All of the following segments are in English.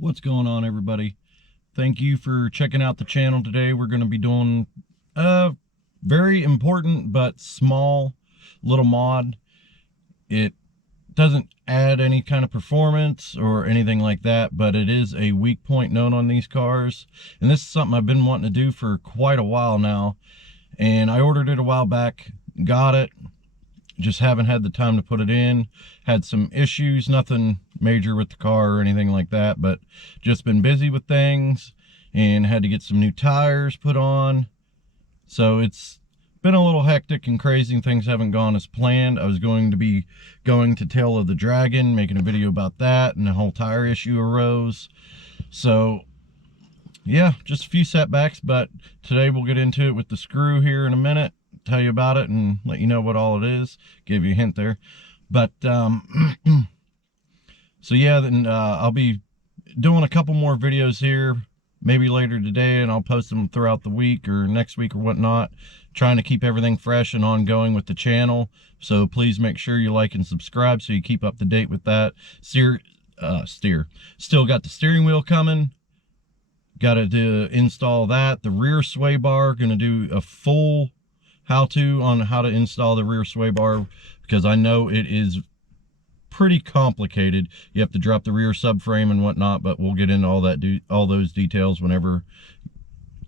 What's going on, everybody? Thank you for checking out the channel today. We're going to be doing a very important but small little mod. It doesn't add any kind of performance or anything like that, but it is a weak point known on these cars. And this is something I've been wanting to do for quite a while now. And I ordered it a while back, got it. Just haven't had the time to put it in. Had some issues, nothing major with the car or anything like that, but just been busy with things and had to get some new tires put on. So it's been a little hectic and crazy and things haven't gone as planned. I was going to be going to Tail of the Dragon, making a video about that, and the whole tire issue arose. So yeah, just a few setbacks, but today we'll get into it with the screw here in a minute. Tell you about it and let you know what all it is, give you a hint there. But so yeah, then I'll be doing a couple more videos here maybe later today, and I'll post them throughout the week or next week or whatnot, trying to keep everything fresh and ongoing with the channel. So please make sure you like and subscribe so you keep up to date with that. Still got the steering wheel coming. Got to install that. The rear sway bar, gonna do a full how-to on how to install the rear sway bar, because I know it is pretty complicated. You have to drop the rear subframe and whatnot, but we'll get into all those details whenever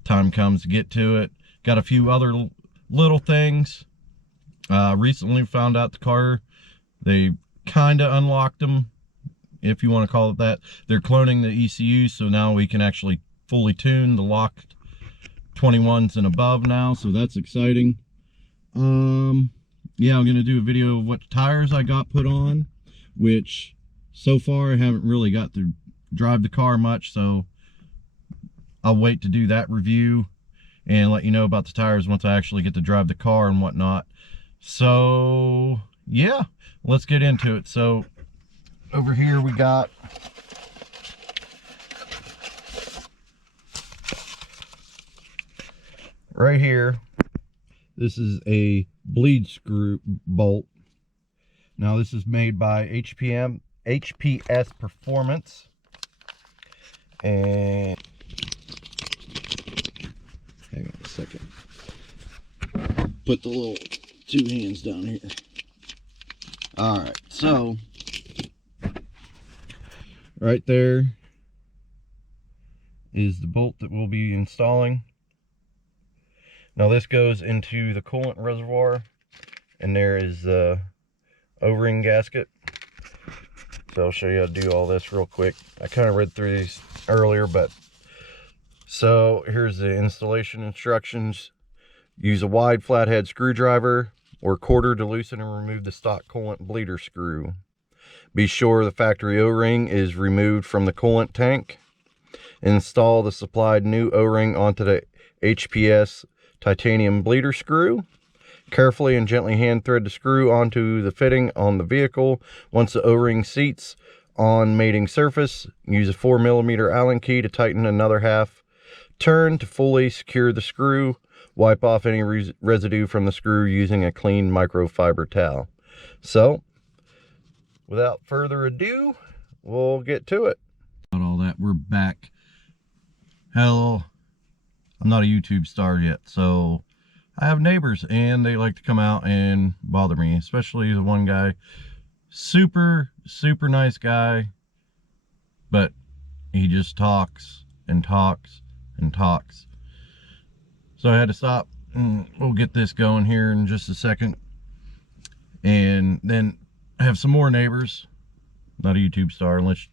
time comes to get to it. Got a few other little things. Recently found out the car, they kind of unlocked them, if you want to call it that. They're cloning the ECU, so now we can actually fully tune the locked 21s and above now, so that's exciting. Yeah, I'm gonna do a video of what tires I got put on, which so far I haven't really got to drive the car much, so I'll wait to do that review and let you know about the tires once I actually get to drive the car and whatnot. So yeah, let's get into it. So over here we got right here, this is a bleed screw bolt. Now this is made by HPS Performance, and hang on a second, put the little two hands down here. All right, so right there is the bolt that we'll be installing. Now this goes into the coolant reservoir, and there is the O-ring gasket. So I'll show you how to do all this real quick. I kind of read through these earlier, but so here's the installation instructions. Use a wide flathead screwdriver or quarter to loosen and remove the stock coolant bleeder screw. Be sure the factory O-ring is removed from the coolant tank. Install the supplied new O-ring onto the HPS titanium bleeder screw. Carefully and gently hand thread the screw onto the fitting on the vehicle. Once the O-ring seats on mating surface, use a 4mm Allen key to tighten another half turn to fully secure the screw. Wipe off any residue from the screw using a clean microfiber towel. So without further ado, we'll get to it. About all that, we're back. Hello. I'm not a YouTube star yet, so I have neighbors and they like to come out and bother me, especially the one guy. Super nice guy, but he just talks and talks and talks. So I had to stop, and we'll get this going here in just a second. And then I have some more neighbors. Not a YouTube star unless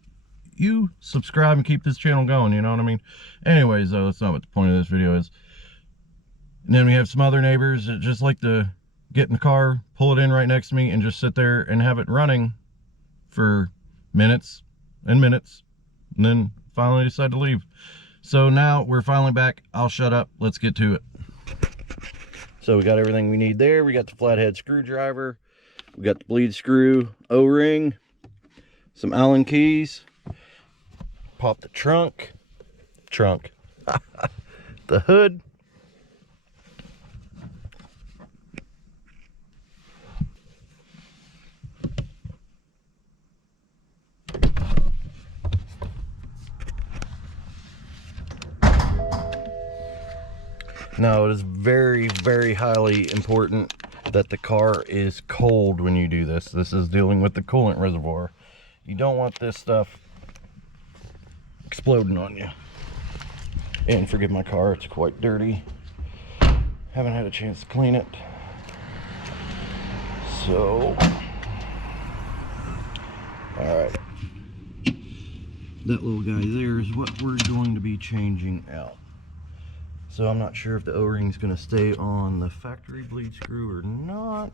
you subscribe and keep this channel going, you know what I mean? Anyways, though, that's not what the point of this video is. And then we have some other neighbors that just like to get in the car, pull it in right next to me, and just sit there and have it running for minutes and minutes, and then finally decide to leave. So now we're finally back. I'll shut up. Let's get to it. So we got everything we need there. We got the flathead screwdriver. We got the bleed screw, O-ring, some Allen keys. Pop the trunk, the hood, Now, it is very, very highly important that the car is cold when you do this. This is dealing with the coolant reservoir. You don't want this stuff exploding on you. And forgive my car, it's quite dirty. Haven't had a chance to clean it. So, alright. That little guy there is what we're going to be changing out. So I'm not sure if the O-ring is going to stay on the factory bleed screw or not.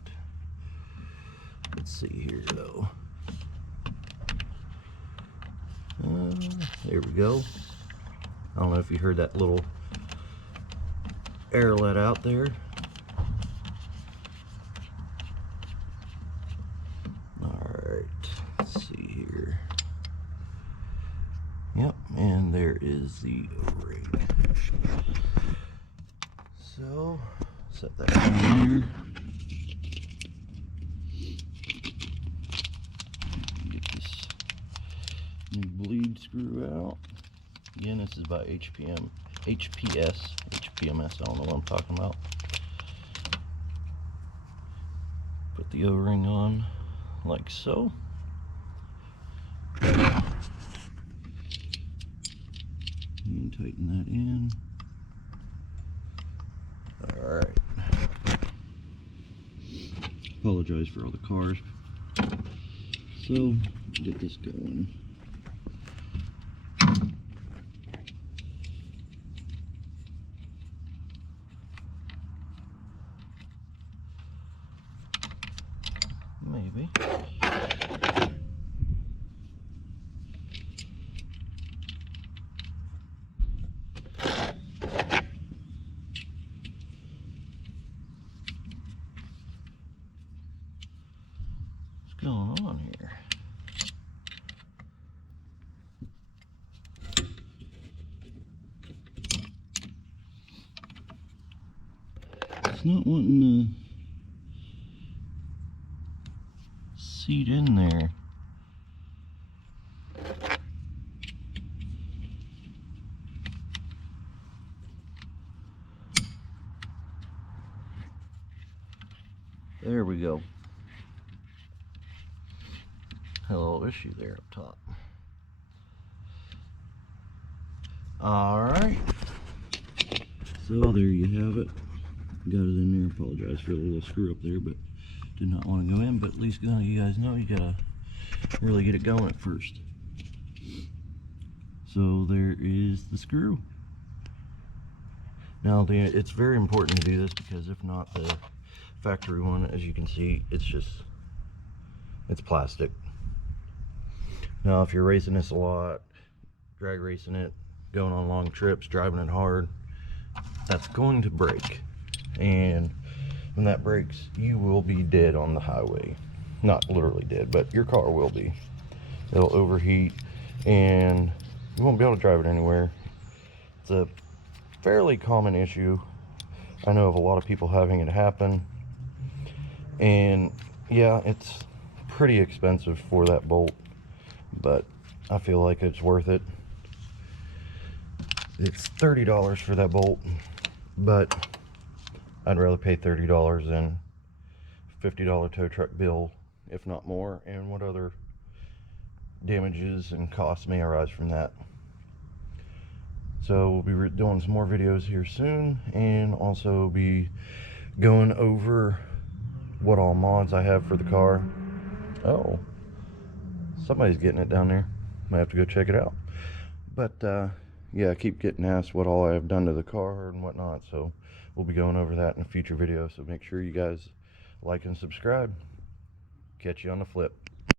Let's see here though. There we go. I don't know if you heard that little air let out there. Alright, let's see here. Yep, and there is the O-ring. So, set that down here. Get this new bleed screw out. Again, this is by HPMS, I don't know what I'm talking about. Put the O-ring on like so. And tighten that in. Alright. Apologize for all the cars. So, get this going. Maybe. What's going on here? It's not wanting to seat in there. There we go. Had a little issue there up top. Alright. So there you have it. Got it in there. Apologize for the little screw up there, but did not want to go in. But at least now you guys know you gotta really get it going at first. So there is the screw. Now it's very important to do this, because if not, the factory one, as you can see, it's plastic. Now if you're racing this a lot, drag racing it, going on long trips, driving it hard, that's going to break. And when that breaks, you will be dead on the highway. Not literally dead, but your car will be. It'll overheat and you won't be able to drive it anywhere. It's a fairly common issue. I know of a lot of people having it happen. And yeah, it's pretty expensive for that bolt, but I feel like it's worth it. It's $30 for that bolt, but I'd rather pay $30 than $50 tow truck bill, if not more, and what other damages and costs may arise from that. So we'll be doing some more videos here soon, and also be going over what all mods I have for the car. Oh, somebody's getting it down there. Might have to go check it out. But yeah, I keep getting asked what all I have done to the car and whatnot, so we'll be going over that in a future video. So make sure you guys like and subscribe. Catch you on the flip.